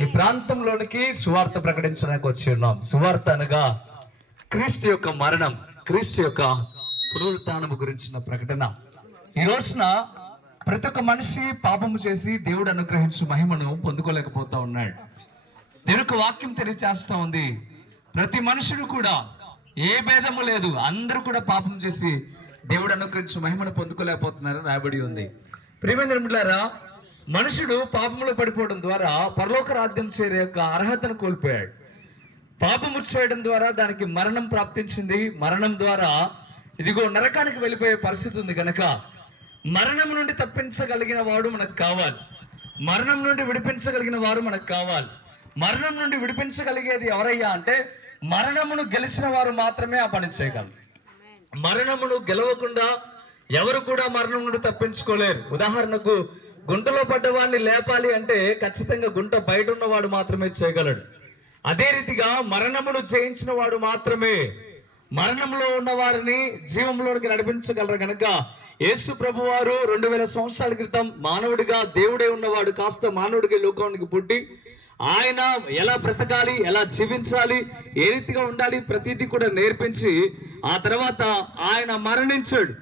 ఈ ప్రాంతంలోనికి సువార్త ప్రకటించడానికి వచ్చి ఉన్నాం. సువార్త అనగా క్రీస్తు యొక్క మరణం క్రీస్తు యొక్క పునరుత్నము గురించిన ప్రకటన. ఈ రోజున ప్రతి ఒక్క మనిషి పాపము చేసి దేవుడు అనుగ్రహించు మహిమను పొందుకోలేకపోతా ఉన్నాడు. యొక్క వాక్యం తెలియచేస్తా ఉంది. ప్రతి మనుషుడు కూడా ఏ భేదము లేదు. అందరూ కూడా పాపం చేసి దేవుడు అనుగ్రహించు మహిమను పొందుకోలేకపోతున్నారని రాయబడి ఉంది. ప్రియమైన మిట్లారా మనుషుడు పాపంలో పడిపోవడం ద్వారా పరలోక రాజ్యం చేరే యొక్క అర్హతను కోల్పోయాడు. పాపము చేయడం ద్వారా దానికి మరణం ప్రాప్తించింది. మరణం ద్వారా ఇదిగో నరకానికి వెళ్ళిపోయే పరిస్థితి ఉంది కనుక మరణం నుండి తప్పించగలిగిన వాడు మనకు కావాలి. మరణం నుండి విడిపించగలిగిన వారు మనకు కావాలి. మరణం నుండి విడిపించగలిగేది ఎవరయ్యా అంటే మరణమును గెలిచిన వారు మాత్రమే ఆ పని చేయగలరు. మరణమును గెలవకుండా ఎవరు కూడా మరణం నుండి తప్పించుకోలేరు. ఉదాహరణకు గుంటలో పడ్డవాడిని లేపాలి అంటే ఖచ్చితంగా గుంట బయట ఉన్నవాడు మాత్రమే చేయగలడు. అదే రీతిగా మరణమును జయించిన వాడు మాత్రమే మరణంలో ఉన్న వారిని జీవంలోనికి నడిపించగలరు కనుక యేసు ప్రభు వారు రెండు వేల సంవత్సరాల క్రితం మానవుడిగా దేవుడే ఉన్నవాడు కాస్త మానవుడిగా లోకానికి పుట్టి ఆయన ఎలా బ్రతకాలి ఎలా జీవించాలి ఏ రీతిగా ఉండాలి ప్రతిదీ కూడా నేర్పించి ఆ తర్వాత ఆయన మరణించాడు.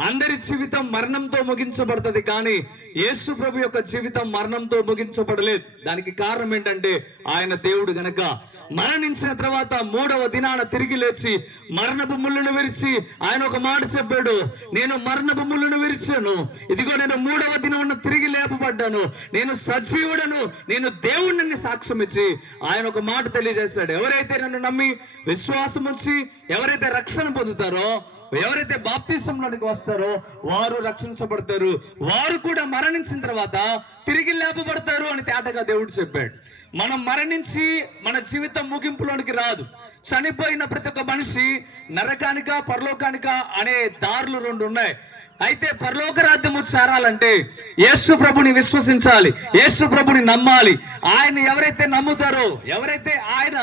అందరి జీవితం మరణంతో ముగించబడుతుంది కానీ యేసు ప్రభు యొక్క జీవితం మరణంతో ముగించబడలేదు. దానికి కారణం ఏంటంటే ఆయన దేవుడు గనక మరణించిన తర్వాత మూడవ దినాన తిరిగి లేచి మరణపు ముళ్ళను విరిచి ఆయన ఒక మాట చెప్పాడు నేను మరణపు ముళ్ళను విరిచాను. ఇదిగో నేను మూడవ దినమున తిరిగి లేపబడ్డాను. నేను సజీవుడను నేను దేవుడిని సాక్ష్యం ఇచ్చి ఆయన ఒక మాట తెలియజేశాడు. ఎవరైతే నన్ను నమ్మి విశ్వాసం ఉంచి ఎవరైతే రక్షణ పొందుతారో ఎవరైతే బాప్తిసంలోనికి వస్తారో వారు రక్షించబడతారు వారు కూడా మరణించిన తర్వాత తిరిగి లేపబడతారు అని తేటగా దేవుడు చెప్పాడు. మనం మరణించి మన జీవితం ముగింపులోనికి రాదు. చనిపోయిన ప్రతి ఒక్క మనిషి నరకానిక పరలోకానిక అనే దారులు రెండు ఉన్నాయి. అయితే పరలోక రాజ్యము చేరాలంటే యేసు ప్రభుని విశ్వసించాలి యేసు ప్రభుని నమ్మాలి. ఆయన ఎవరైతే నమ్ముతారో ఎవరైతే ఆయన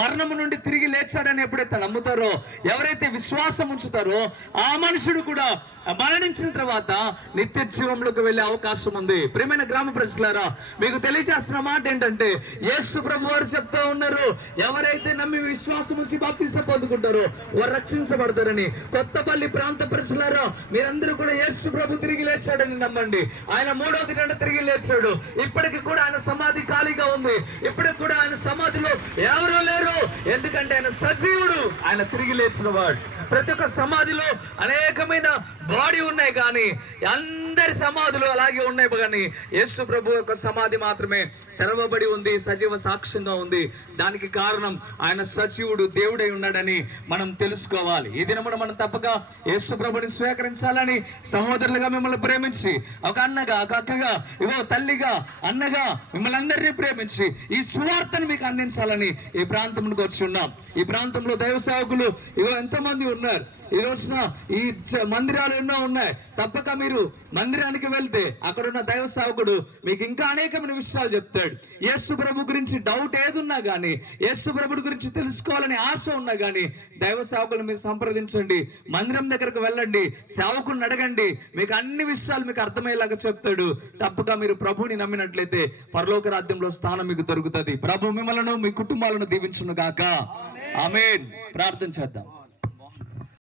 మరణము నుండి తిరిగి లేచాడని ఎప్పుడైతే నమ్ముతారో ఎవరైతే విశ్వాసం ఉంచుతారో ఆ మనుషుడు కూడా మరణించిన తర్వాత నిత్య జీవంలోకి వెళ్ళే అవకాశం ఉంది. ప్రేమైన గ్రామ ప్రజలారా మీకు తెలియజేస్తున్న మాట ఏంటంటే యేసు ప్రభు వారు చెప్తా ఉన్నారు ఎవరైతే నమ్మి విశ్వాసం ఉంచి బాప్తిసం పొందుకుంటారో వారు రక్షించబడతారని. కొత్తపల్లి ప్రాంత ప్రజలారా మీరందరూ కూడా యేసు ప్రభు తిరిగి లేచాడని నమ్మండి. ఆయన మూడో దిన తిరిగి లేచాడు. ఇప్పటికి కూడా ఆయన సమాధి ఖాళీగా ఉంది. ఇప్పటికి కూడా ఆయన సమాధిలో ఎవరు లేరు. ఎందుకంటే ఆయన సజీవుడు. ఆయన తిరిగి లేచిన వాడు. ప్రతి ఒక్క సమాధిలో అనేకమైన బాడీ ఉన్నాయి కానీ అందరి సమాధులు అలాగే ఉన్నాయి కానీ యేసు ప్రభు యొక్క సమాధి మాత్రమే తెరవబడి ఉంది సజీవ సాక్ష్యంగా ఉంది. దానికి కారణం ఆయన సజీవుడు దేవుడై ఉన్నాడని మనం తెలుసుకోవాలి. ఈ దినమున మనం తప్పక యేసు ప్రభుని స్వీకరించాలని సహోదరులుగా మిమ్మల్ని ప్రేమించి ఒక అన్నగా ఒక అక్కగా ఇగో తల్లిగా అన్నగా మిమ్మల్ని అందరినీ ప్రేమించి ఈ సువార్తను మీకు అందించాలని ఈ ప్రాంతంలోకి వచ్చి ఉన్నాం. ఈ ప్రాంతంలో దైవ సేవకులు ఇగో ఎంతో మంది ఉన్నారు. ఈ రోజున ఈ మందిరాలు ఎన్నో ఉన్నాయి. తప్పక మీరు మందిరానికి వెళ్తే అక్కడ ఉన్న దైవ సేవకుడు మీకు ఇంకా అనేకమైన విషయాలు చెప్తాడు. యేసు ప్రభు గురించి డౌట్ ఏదున్నా కానీ యేసు ప్రభుడు గురించి తెలుసుకోవాలని ఆశ ఉన్నా కానీ దైవ సేవకులు మీరు సంప్రదించండి. మందిరం దగ్గరకు వెళ్ళండి. సేవకుని అడగండి. మీకు అన్ని విషయాలు మీకు అర్థమయ్యేలాగా చెప్తాడు. తప్పక మీరు ప్రభుని నమ్మినట్లయితే పరలోక రాజ్యంలో స్థానం మీకు దొరుకుతుంది. ప్రభు మిమ్మలను మీ కుటుంబాలను దీవించును గాక ఆమెన్. ప్రార్థన చేద్దాం.